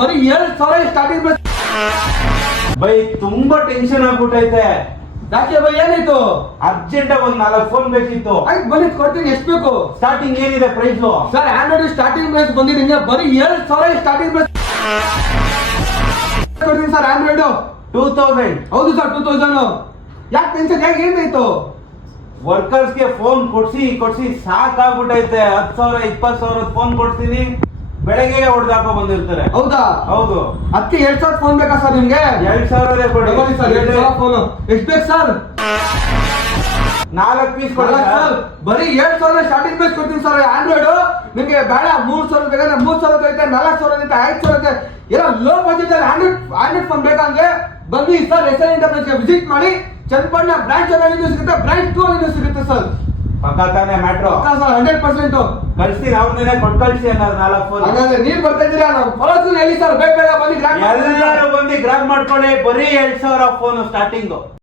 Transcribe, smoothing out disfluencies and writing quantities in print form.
ಬರೀ 7,000 starting price. By ತುಂಬಾ tension ಆಗ್ಬಿಟ್ಟೈತೆ. ಯಾಕೆ ಬೈ ಏನಾಯ್ತು? ಅರ್ಜೆಂಟ್ ಆಗಿ ಒಂದ್ 4 ಫೋನ್ ಬೇಕಿತ್ತು. ಆಯ್ತು ಬನ್ನಿ ಕೊಡ್ತೀನಿ. ಎಷ್ಟು ಬೇಕು? ಸ್ಟಾರ್ಟಿಂಗ್ ಏನಿದೆ price? Sir Android starting price ಬಂದಿದೆ ನಿಮಗೆ ಬರೀ 7,000 ಸ್ಟಾರ್ಟಿಂಗ್ ಪ್ರೈಸ್ ಕೊಡ್ತೀನಿ ಸರ್. ಆಂಡ್ರಾಯ್ಡ್ 2000. ಹೌದು ಸರ್ 2000. ಯಾಕೆ ಟೆನ್ಷನ್? ಯಾಕೆ ಏನಾಯ್ತು? ವರ್ಕರ್ಸ್ ಗೆ ಫೋನ್ ಕೊಡ್ಸಿ ಸಾಕಾಗ್ಬಿಟ್ಟೈತೆ. 10,000 20,000 ಫೋನ್ ಕೊಡ್ತೀನಿ, ಬೆಳಗ್ಗೆ ಹೊಡೆದಾಕೋ ಬಂದಿರ್ತಾರೆ. ಹೌದಾ? ಹೌದು. ಅದಕ್ಕೆ 2,000 ಫೋನ್ ಬೇಕಾ ಸರ್ ನಿಮ್ಗೆ? 2,000 ಕೊಡಿ ಸರ್. 2,000 ಫೋನ್ ಎಷ್ಟು ಬೇಕು ಸರ್? 4 ಪೀಸ್ ಕೊಡಿ ಸರ್. ಬರೀ 7,000 ಸ್ಟಾರ್ಟಿಂಗ್ ಪ್ರೈಸ್ ಕೊಡ್ತೀನಿ ಸರ್. ಆಂಡ್ರಾಯ್ಡ್ ನಿಮ್ಗೆ ಬೇಡ 3,000 ಬೇಕಾದ್ರೆ 3,000 ಐತೆ, 4,000 ಐತೆ, 5,000 ಐತೆ. ಏನೋ ಲೋ ಬಜೆಟ್ ಅಲ್ಲಿ ಆಂಡ್ರಾಯ್ಡ್ ಫೋನ್ ಬೇಕಂದ್ರೆ ಬನ್ನಿ ಸರ್. SN ಎಂಟರ್ಪ್ರೈಸ್ ವಿಸಿಟ್ ಮಾಡಿ. ಚನ್ನಪಟ್ಟಣ ಬ್ರಾಂಚ್ ಅಲ್ಲಿ ಸಿಗುತ್ತೆ, ಬ್ರಾಂಚ್ 2 ಅಲ್ಲಿ ಸಿಗುತ್ತೆ ಸರ್. ಪಕ್ಕ ತಾನೆ ಮ್ಯಾಟ್ರೋ ಸರ್ 100% ಕಳ್ಸ್ತೀನಿ. ಅವ್ರನ್ನೇ ಕೊಟ್ಟು ಕಳ್ಸಿ ಅನ್ನೋದು 4 ಫೋನ್. ಹಾಗಾದ್ರೆ ನೀವ್ ಬರ್ತಾ ಇದ್ದೀರಾ? ನಾವು ಫಾಲೋಸ್ ಹೇಳಿ ಸರ್. ಬೇಗ ಬನ್ನಿ. ಎಲ್ಲರೂ ಬಂದು ಗ್ರಾಬ್ ಮಾಡ್ಕೊಳ್ಳಿ. ಬರೀ 2,000 ಫೋನ್ ಸ್ಟಾರ್ಟಿಂಗ್.